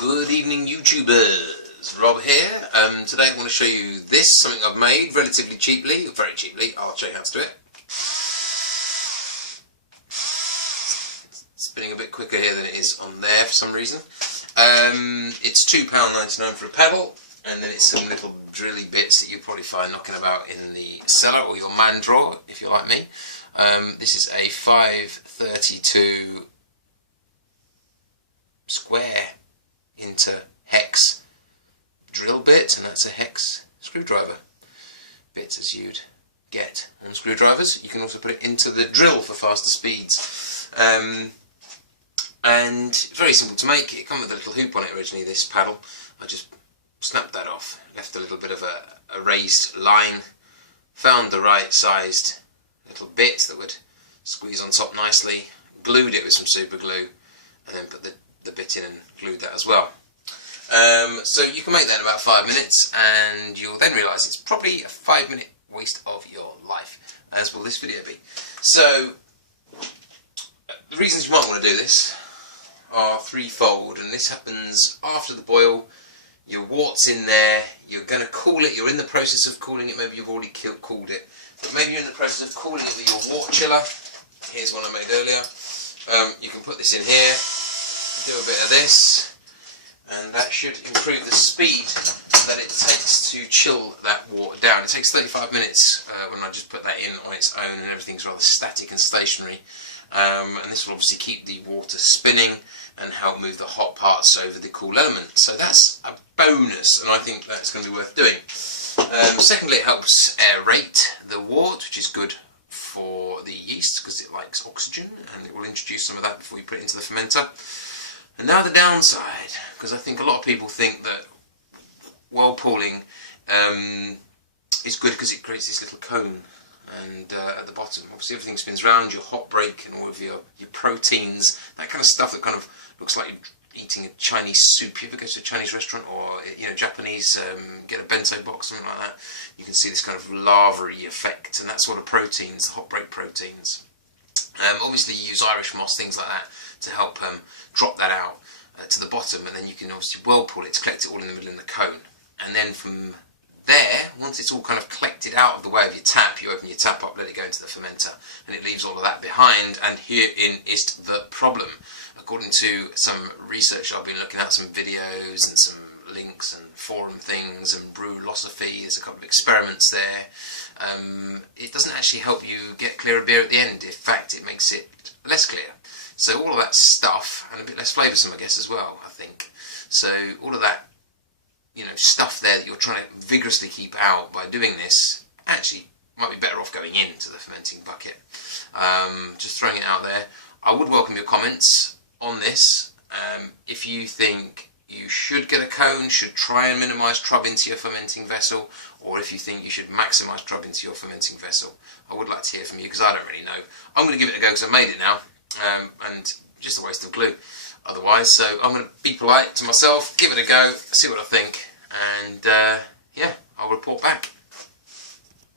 Good evening, YouTubers. Rob here. Today I want to show you this, something I've made relatively cheaply, very cheaply. I'll show you how to do it. Spinning a bit quicker here than it is on there for some reason. It's £2.99 for a pedal, and then it's some little drilly bits that you'll probably find knocking about in the cellar or your man drawer, if you're like me. This is a 532 square into hex drill bit, and that's a hex screwdriver bit as you'd get on screwdrivers. You can also put it into the drill for faster speeds, and very simple to make. It comes with a little hoop on it originally, this paddle. I just snapped that off, left a little bit of a raised line, found the right sized little bit that would squeeze on top nicely, glued it with some super glue, and then put the bit in and glued that as well. So you can make that in about 5 minutes, and you'll then realise it's probably a 5-minute waste of your life, as will this video be. So the reasons you might want to do this are threefold, and this happens after the boil. Your wart's in there, you're going to cool it, you're in the process of cooling it, maybe you've already cooled it, but maybe you're in the process of cooling it with your wort chiller. Here's one I made earlier. You can put this in here, do a bit of this, and that should improve the speed that it takes to chill that water down. It takes 35 minutes when I just put that in on its own, and everything's rather static and stationary. And this will obviously keep the water spinning and help move the hot parts over the cool element. So that's a bonus, and I think that's going to be worth doing. Secondly, it helps aerate the wort, which is good for the yeast because it likes oxygen, and it will introduce some of that before you put it into the fermenter. And now the downside, because I think a lot of people think that whirlpooling is good because it creates this little cone, and at the bottom obviously everything spins round, your hot break and all of your proteins, that kind of stuff that kind of looks like you're eating a Chinese soup. You ever go to a Chinese restaurant or Japanese, get a bento box, something like that, you can see this kind of lavary effect, and that's sort of proteins, the hot break proteins. Obviously you use Irish moss, things like that, to help drop that out to the bottom, and then you can obviously whirlpool it to collect it all in the middle in the cone. And then from there, once it's all kind of collected out of the way of your tap, you open your tap up, let it go into the fermenter, and it leaves all of that behind, and herein is the problem. According to some research I've been looking at, some videos and some links and forum things and brewlosophy, there's a couple of experiments there. It doesn't actually help you get clearer beer at the end. In fact, it makes it less clear. So all of that stuff, and a bit less flavoursome, I guess, as well, I think. So all of that, stuff there that you're trying to vigorously keep out by doing this, actually might be better off going into the fermenting bucket. Just throwing it out there. I would welcome your comments on this. If you think you should get a cone, should try and minimise trub into your fermenting vessel, or if you think you should maximise trub into your fermenting vessel, I would like to hear from you, because I don't really know. I'm going to give it a go because I made it now, and just a waste of glue otherwise. So I'm going to be polite to myself, give it a go, see what I think, and yeah, I'll report back.